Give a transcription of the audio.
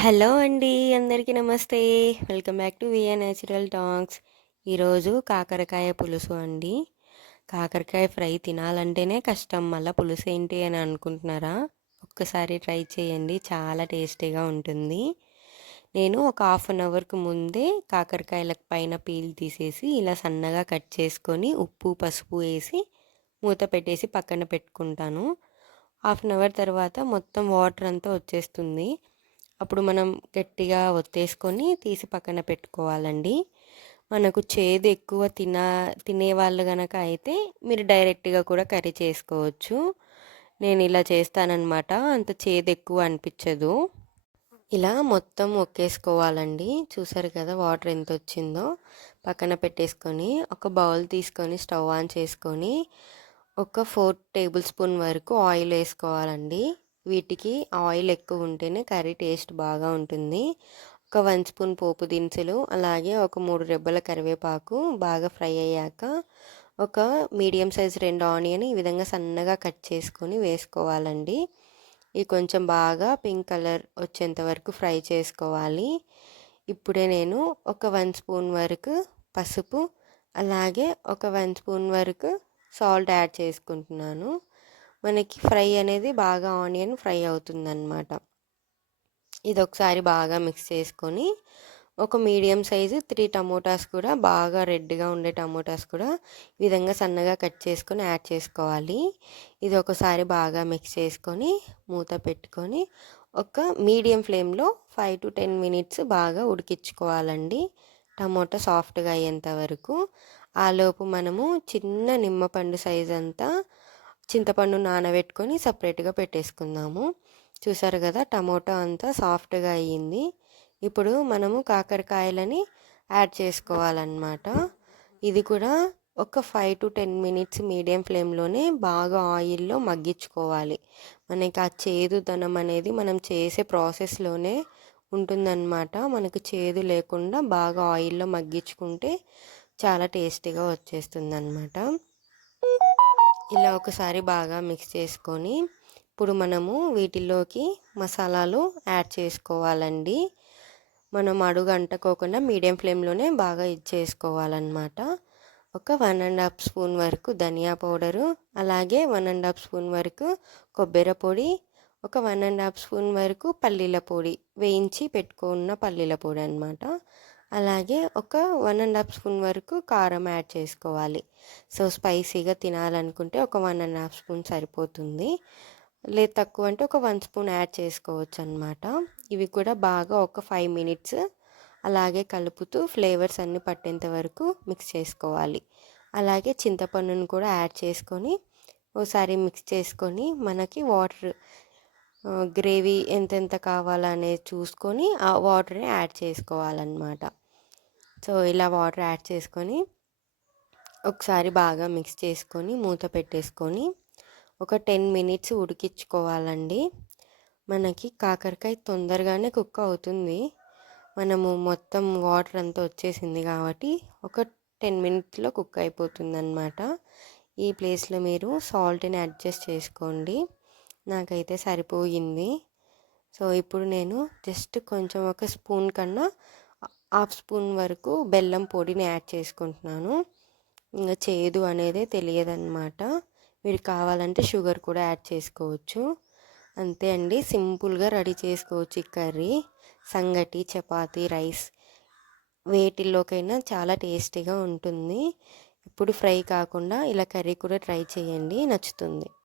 Hello అండి. అందరికీ నమస్తే. Welcome back to VA natural talks. ఈరోజు కాకరకాయ పులుసు అండి. కాకరకాయ ఫ్రై తినాలంటేనే కష్టం. మళ్ళీ పులుసు ఏంటి అని అనుకుంటున్నారా? ఒక్కసారి ట్రై చేయండి. చాలా టేస్టీగా ఉంటుంది. నేను ఒక హాఫ్ అన్ అవర్కి ముందే కాకరకాయల పైన పీల్ తీసేసి ఇలా సన్నగా కట్ చేసుకొని ఉప్పు పసుపు వేసి మూత పెట్టేసి పక్కన పెట్టుకుంటాను. హాఫ్ అన్ అవర్ తర్వాత మొత్తం వాటర్ అంతా వచ్చేస్తుంది. అప్పుడు మనం గట్టిగా ఒత్తేసుకొని తీసి పక్కన పెట్టుకోవాలండి. మనకు చేదు ఎక్కువ తినేవాళ్ళు కనుక అయితే మీరు డైరెక్ట్గా కూడా కర్రీ చేసుకోవచ్చు. నేను ఇలా చేస్తానన్నమాట. అంత చేదు ఎక్కువ అనిపించదు. ఇలా మొత్తం ఒక్కేసుకోవాలండి. చూసారు కదా వాటర్ ఎంత వచ్చిందో. పక్కన పెట్టేసుకొని ఒక బౌల్ తీసుకొని స్టవ్ ఆన్ చేసుకొని ఒక 4 టేబుల్ స్పూన్ వరకు ఆయిల్ వేసుకోవాలండి. వీటికి ఆయిల్ ఎక్కువ ఉంటేనే కర్రీ టేస్ట్ బాగా ఉంటుంది. ఒక 1 స్పూన్ పోపు దినుసులు, అలాగే ఒక 3 రెబ్బల కరివేపాకు బాగా ఫ్రై అయ్యాక ఒక మీడియం సైజ్ 2 ఆనియన్ ఈ విధంగా సన్నగా కట్ చేసుకొని వేసుకోవాలండి. ఇది కొంచెం బాగా పింక్ కలర్ వచ్చేంత వరకు ఫ్రై చేసుకోవాలి. ఇప్పుడే నేను ఒక 1 స్పూన్ వరకు పసుపు, అలాగే ఒక 1 స్పూన్ వరకు సాల్ట్ యాడ్ చేసుకుంటున్నాను. మనకి ఫ్రై అనేది బాగా ఆనియన్ ఫ్రై అవుతుందన్నమాట. ఇది ఒకసారి బాగా మిక్స్ చేసుకొని ఒక మీడియం సైజు 3 టమోటాస్ కూడా బాగా రెడ్గా ఉండే టమోటాస్ కూడా ఈ విధంగా సన్నగా కట్ చేసుకొని యాడ్ చేసుకోవాలి. ఇది ఒకసారి బాగా మిక్స్ చేసుకొని మూత పెట్టుకొని ఒక మీడియం ఫ్లేమ్లో 5 to 10 మినిట్స్ బాగా ఉడికించుకోవాలండి. టమోటా సాఫ్ట్గా అయ్యేంత వరకు. ఆలోపు మనము చిన్న నిమ్మపండు సైజ్ అంతా చింతపండు నానబెట్టుకొని సపరేట్గా పెట్టేసుకుందాము. చూసారు కదా టమోటా అంతా సాఫ్ట్గా అయ్యింది. ఇప్పుడు మనము కాకరకాయలని యాడ్ చేసుకోవాలన్నమాట. ఇది కూడా ఒక 5 to 10 మినిట్స్ మీడియం ఫ్లేమ్లోనే బాగా ఆయిల్లో మగ్గించుకోవాలి. మనకి ఆ చేదుదనం అనేది మనం చేసే ప్రాసెస్లోనే ఉంటుందన్నమాట. మనకు చేదు లేకుండా బాగా ఆయిల్లో మగ్గించుకుంటే చాలా టేస్టీగా వచ్చేస్తుందన్నమాట. ఇలా ఒకసారి బాగా మిక్స్ చేసుకొని ఇప్పుడు మనము వీటిల్లోకి మసాలాలు యాడ్ చేసుకోవాలండి. మనం అడుగు అంటుకోకుండా మీడియం ఫ్లేమ్లోనే బాగా చేసుకోవాలన్నమాట. ఒక 1.5 స్పూన్ వరకు ధనియా పౌడరు, అలాగే 1.5 స్పూన్ వరకు కొబ్బరి పొడి, ఒక 1.5 స్పూన్ వరకు పల్లీల పొడి, వేయించి పెట్టుకున్న పల్లీల పొడి అన్నమాట. అలాగే ఒక 1.5 స్పూన్ వరకు కారం యాడ్ చేసుకోవాలి. సో స్పైసీగా తినాలనుకుంటే ఒక 1.5 స్పూన్ సరిపోతుంది. లేదు తక్కువ అంటే ఒక 1 స్పూన్ యాడ్ చేసుకోవచ్చు అన్నమాట. ఇవి కూడా బాగా ఒక 5 మినిట్స్ అలాగే కలుపుతూ ఫ్లేవర్స్ అన్నీ పట్టేంత వరకు మిక్స్ చేసుకోవాలి. అలాగే చింతపండును కూడా యాడ్ చేసుకొని ఒకసారి మిక్స్ చేసుకొని మనకి వాటర్ గ్రేవీ ఎంతెంత కావాలనేది చూసుకొని ఆ వాటర్ని యాడ్ చేసుకోవాలన్నమాట. సో ఇలా వాటర్ యాడ్ చేసుకొని ఒకసారి బాగా మిక్స్ చేసుకొని మూత పెట్టేసుకొని ఒక 10 మినిట్స్ ఉడికించుకోవాలండి. మనకి కాకరకాయ తొందరగానే కుక్ అవుతుంది. మనము మొత్తం వాటర్ అంతా వచ్చేసింది కాబట్టి ఒక 10 మినిట్స్లో కుక్ అయిపోతుంది అన్నమాట. ఈ ప్లేస్లో మీరు సాల్ట్ని అడ్జస్ట్ చేసుకోండి. నాకైతే సరిపోయింది. సో ఇప్పుడు నేను జస్ట్ కొంచెం ఒక స్పూన్ కన్నా హాఫ్ స్పూన్ వరకు బెల్లం పొడిని యాడ్ చేసుకుంటున్నాను. ఇంకా చేదు అనేది తెలియదన్నమాట. మీరు కావాలంటే షుగర్ కూడా యాడ్ చేసుకోవచ్చు. అంతే అండి, సింపుల్గా రెడీ చేసుకోవచ్చు ఈ కర్రీ. సంగటి, చపాతీ, రైస్ వేటిల్లోకైనా చాలా టేస్టీగా ఉంటుంది. ఇప్పుడు ఫ్రై కాకుండా ఇలా కర్రీ కూడా ట్రై చేయండి, నచ్చుతుంది.